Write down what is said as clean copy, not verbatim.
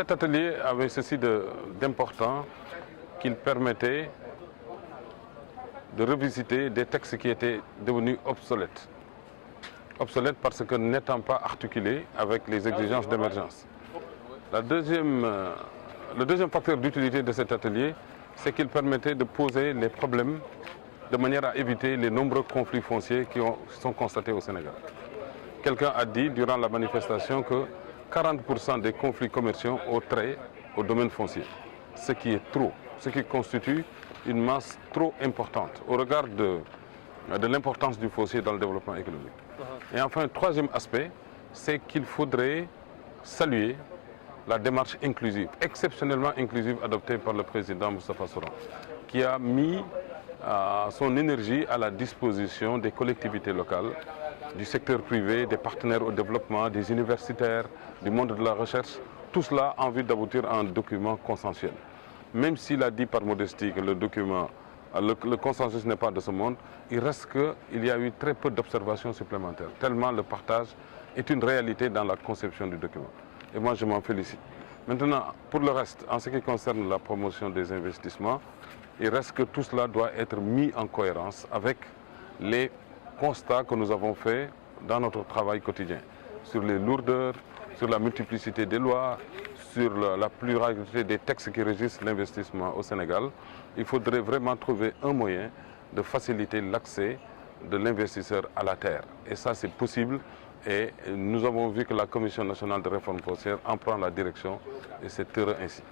cet atelier avait ceci d'important qu'il permettait de revisiter des textes qui étaient devenus obsolètes. Obsolètes parce que n'étant pas articulés avec les exigences d'émergence. Le deuxième facteur d'utilité de cet atelier, c'est qu'il permettait de poser les problèmes de manière à éviter les nombreux conflits fonciers qui sont constatés au Sénégal. Quelqu'un a dit durant la manifestation que 40% des conflits commerciaux ont trait au domaine foncier, ce qui est trop, ce qui constitue une masse trop importante au regard de l'importance du foncier dans le développement économique. Et enfin, troisième aspect, c'est qu'il faudrait saluer la démarche inclusive, exceptionnellement inclusive adoptée par le président Moustapha Souran, qui a mis son énergie à la disposition des collectivités locales, du secteur privé, des partenaires au développement, des universitaires, du monde de la recherche, tout cela en vue d'aboutir à un document consensuel. Même s'il a dit par modestie que le consensus n'est pas de ce monde, il reste qu'il y a eu très peu d'observations supplémentaires, tellement le partage est une réalité dans la conception du document. Et moi, je m'en félicite. Maintenant, pour le reste, en ce qui concerne la promotion des investissements, il reste que tout cela doit être mis en cohérence avec les constats que nous avons faits dans notre travail quotidien, sur les lourdeurs, sur la multiplicité des lois, sur la pluralité des textes qui régissent l'investissement au Sénégal. Il faudrait vraiment trouver un moyen de faciliter l'accès de l'investisseur à la terre. Et ça, c'est possible. Et nous avons vu que la Commission nationale de réforme foncière en prend la direction et c'est heureux ainsi.